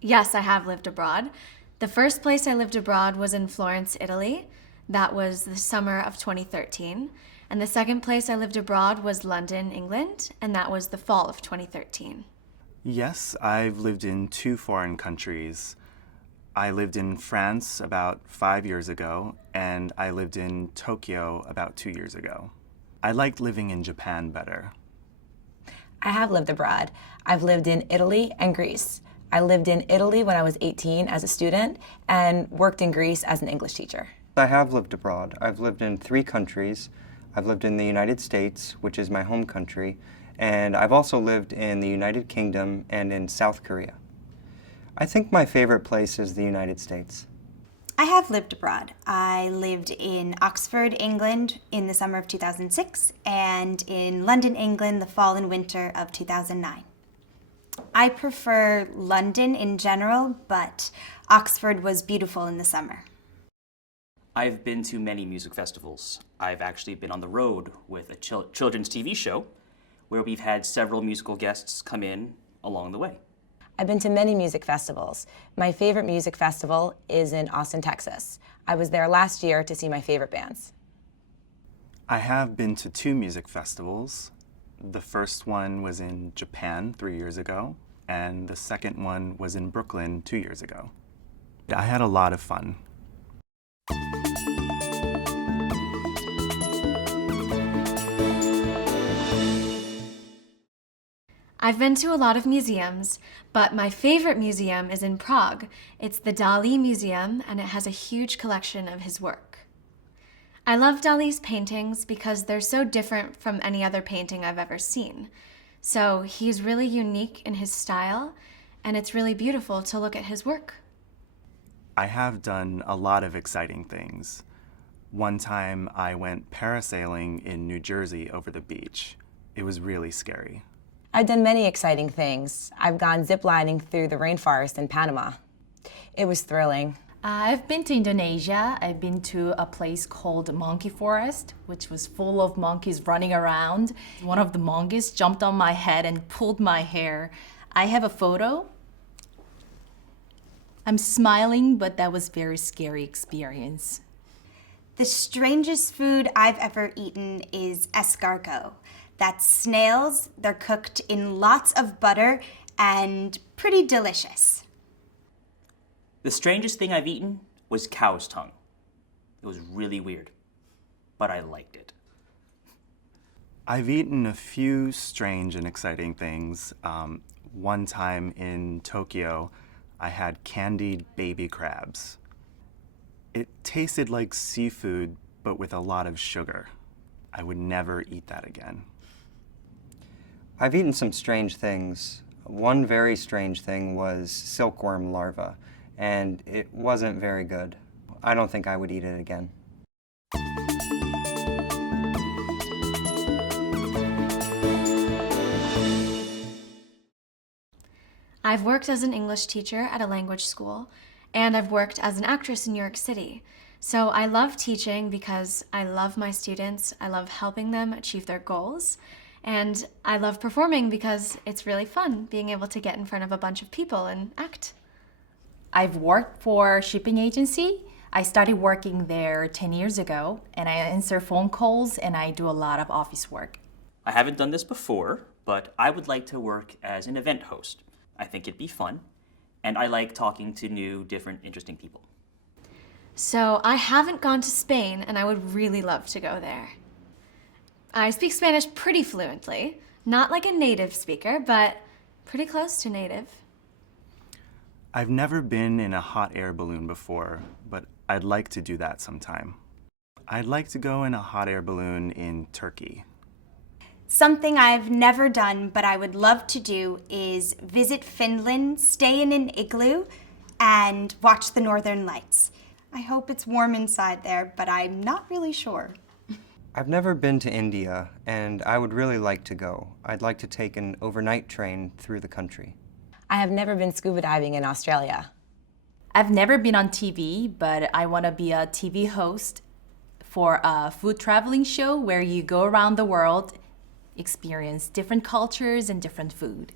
Yes, I have lived abroad. The first place I lived abroad was in Florence, Italy. That was the summer of 2013. And the second place I lived abroad was London, England, and that was the fall of 2013. Yes, I've lived in two foreign countries. I lived in France about 5 years ago, and I lived in Tokyo about 2 years ago. I liked living in Japan better. I have lived abroad. I've lived in Italy and Greece. I lived in Italy when I was 18 as a student and worked in Greece as an English teacher. I have lived abroad. I've lived in 3 countries. I've lived in the United States, which is my home country, and I've also lived in the United Kingdom and in South Korea. I think my favorite place is the United States. I have lived abroad. I lived in Oxford, England in the summer of 2006 and in London, England the fall and winter of 2009. I prefer London in general, but Oxford was beautiful in the summer. I've been to many music festivals. I've actually been on the road with a children's TV show where we've had several musical guests come in along the way. I've been to many music festivals. My favorite music festival is in Austin, Texas. I was there last year to see my favorite bands. I have been to two music festivals. The first one was in Japan 3 years ago, and the second one was in Brooklyn 2 years ago. I had a lot of fun. I've been to a lot of museums, but my favorite museum is in Prague. It's the Dali Museum, and it has a huge collection of his work. I love Dali's paintings because they're so different from any other painting I've ever seen. So he's really unique in his style, and it's really beautiful to look at his work. I have done a lot of exciting things. One time I went parasailing in New Jersey over the beach. It was really scary. I've done many exciting things. I've gone ziplining through the rainforest in Panama. It was thrilling. I've been to Indonesia. I've been to a place called Monkey Forest, which was full of monkeys running around. One of the monkeys jumped on my head and pulled my hair. I have a photo. I'm smiling, but that was a very scary experience. The strangest food I've ever eaten is escargot. That's snails. They're cooked in lots of butter and pretty delicious. The strangest thing I've eaten was cow's tongue. It was really weird, but I liked it. I've eaten a few strange and exciting things. One time in Tokyo, I had candied baby crabs. It tasted like seafood, but with a lot of sugar. I would never eat that again. I've eaten some strange things. One very strange thing was silkworm larva, and it wasn't very good. I don't think I would eat it again. I've worked as an English teacher at a language school, and I've worked as an actress in New York City. So I love teaching because I love my students, I love helping them achieve their goals, and I love performing because it's really fun being able to get in front of a bunch of people and act. I've worked for a shipping agency. I started working there 10 years ago, and I answer phone calls and I do a lot of office work. I haven't done this before, but I would like to work as an event host. I think it'd be fun, and I like talking to new, different, interesting people. So I haven't gone to Spain, and I would really love to go there. I speak Spanish pretty fluently, not like a native speaker, but pretty close to native. I've never been in a hot air balloon before, but I'd like to do that sometime. I'd like to go in a hot air balloon in Turkey. Something I've never done but I would love to do is visit Finland, stay in an igloo, and watch the Northern Lights. I hope it's warm inside there, but I'm not really sure. I've never been to India, and I would really like to go. I'd like to take an overnight train through the country. I have never been scuba diving in Australia. I've never been on TV, but I want to be a TV host for a food traveling show where you go around the world, experience different cultures and different food.